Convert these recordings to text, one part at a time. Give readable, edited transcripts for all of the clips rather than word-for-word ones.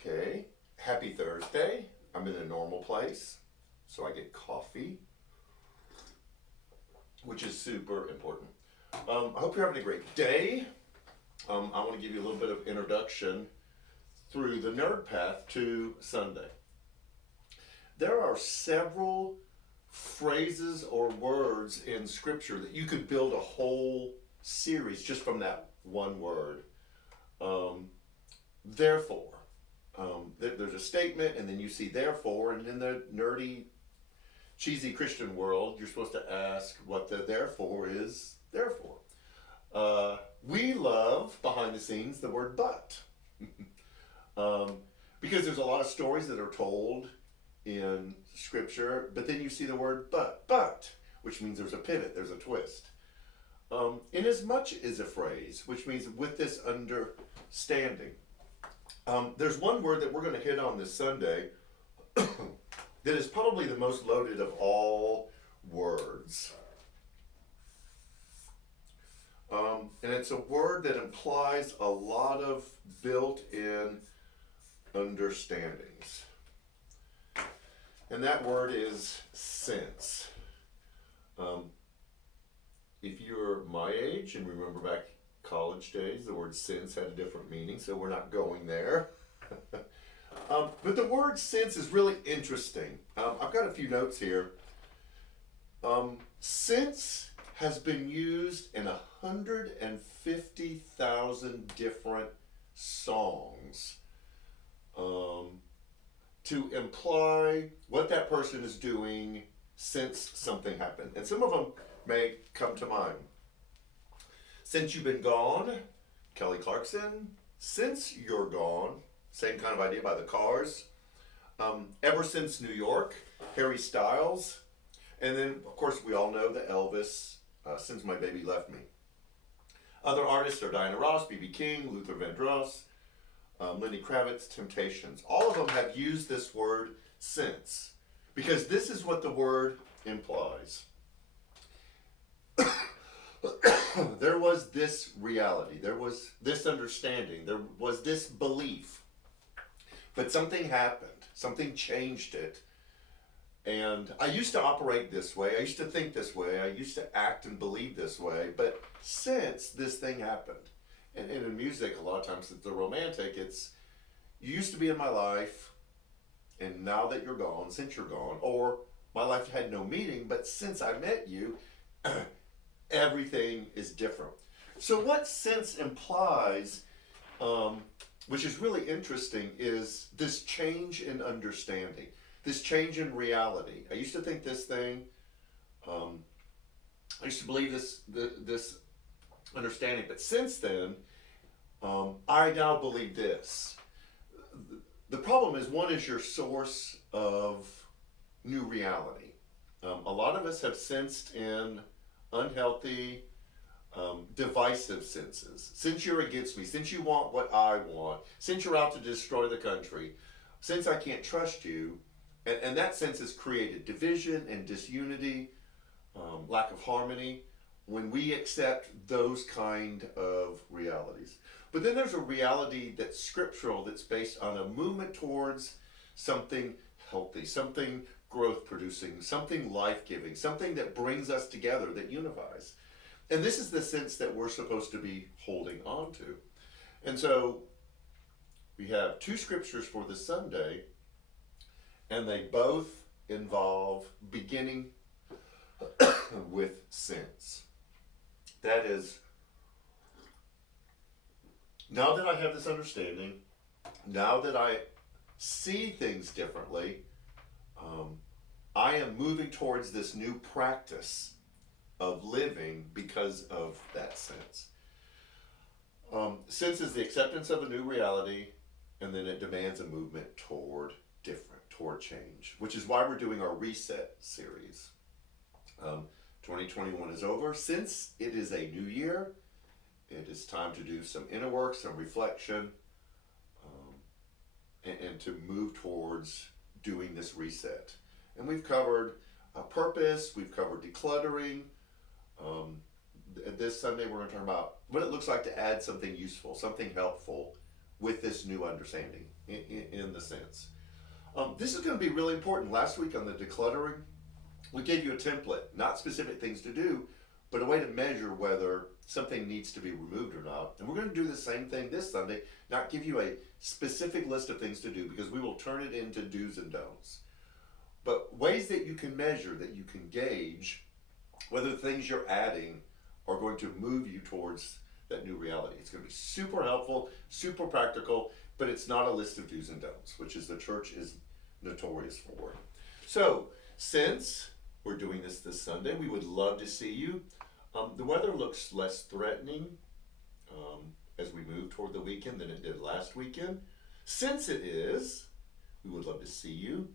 Okay. Happy Thursday. I'm in a normal place, so I get coffee, which is super important. I hope you're having a great day. I want to give you a little bit of introduction through the nerd path to Sunday. There are several phrases or words in Scripture that you could build a whole series just from that one word. Therefore, there's a statement, and then you see therefore, and in the nerdy, cheesy Christian world, you're supposed to ask what the therefore is there for. We love, behind the scenes, the word but. Because there's a lot of stories that are told in Scripture, but then you see the word but, which means there's a pivot, there's a twist. Inasmuch is a phrase, which means with this understanding. There's one word that we're going to hit on this Sunday that is probably the most loaded of all words. And it's a word that implies a lot of built-in understandings. And that word is sense. If you're my age and remember back college days, the word sense had a different meaning, so we're not going there. But the word sense is really interesting. I've got a few notes here. Sense has been used in 150,000 different songs to imply what that person is doing since something happened. And some of them may come to mind. Since You've Been Gone, Kelly Clarkson. Since You're Gone, same kind of idea by the Cars. Ever Since New York, Harry Styles. And then, of course, we all know the Elvis, Since My Baby Left Me. Other artists are Diana Ross, B.B. King, Luther Vandross, Lenny Kravitz, Temptations. All of them have used this word since, because this is what the word implies. There was this reality, there was this understanding, there was this belief, but something happened, something changed it. And I used to operate this way, I used to think this way, I used to act and believe this way, but since this thing happened, and in music, a lot of times it's the romantic, it's, you used to be in my life, and now that you're gone, since you're gone, or my life had no meaning, but since I met you, everything is different. So what sense implies, which is really interesting, is this change in understanding, this change in reality. I used to think this thing, I used to believe this understanding, but since then, I now believe this. The problem is, one is your source of new reality. A lot of us have sensed in unhealthy, divisive senses. Since you're against me, since you want what I want, since you're out to destroy the country, since I can't trust you, and that sense has created division and disunity, lack of harmony, when we accept those kind of realities. But then there's a reality that's scriptural, that's based on a movement towards something healthy, something growth producing, something life giving, something that brings us together, that unifies. And this is the sense that we're supposed to be holding on to. And so we have two scriptures for this Sunday, and they both involve beginning with sense. That is, now that I have this understanding, now that I see things differently, I am moving towards this new practice of living because of that sense. Sense is the acceptance of a new reality, and then it demands a movement toward different, toward change, which is why we're doing our Reset series. 2021 is over. Since it is a new year, it is time to do some inner work, some reflection, and to move towards doing this reset. And we've covered purpose, we've covered decluttering. This Sunday we're going to talk about what it looks like to add something useful, something helpful with this new understanding in the sense. This is going to be really important. Last week on the decluttering, we gave you a template, not specific things to do, but a way to measure whether something needs to be removed or not. And we're going to do the same thing this Sunday, not give you a specific list of things to do, because we will turn it into do's and don'ts. But ways that you can measure, that you can gauge whether the things you're adding are going to move you towards that new reality. It's going to be super helpful, super practical, but it's not a list of do's and don'ts, which is the church is notorious for. So, since we're doing this Sunday, we would love to see you. The weather looks less threatening as we move toward the weekend than it did last weekend. Since it is, we would love to see you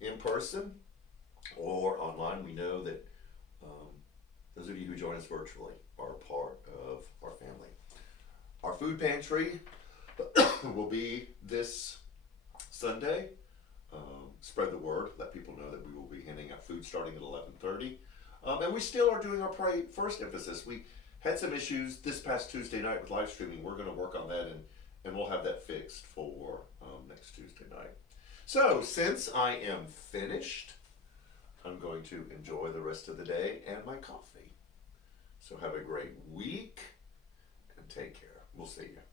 in person or online. We know that those of you who join us virtually are part of our family. Our food pantry will be this Sunday. Spread the word. Let people know that we will be handing out food starting at 11:30. And we still are doing our Pray First emphasis. We had some issues this past Tuesday night with live streaming. We're going to work on that, and we'll have that fixed for next Tuesday night. So, since I am finished, I'm going to enjoy the rest of the day and my coffee. So have a great week and take care. We'll see you.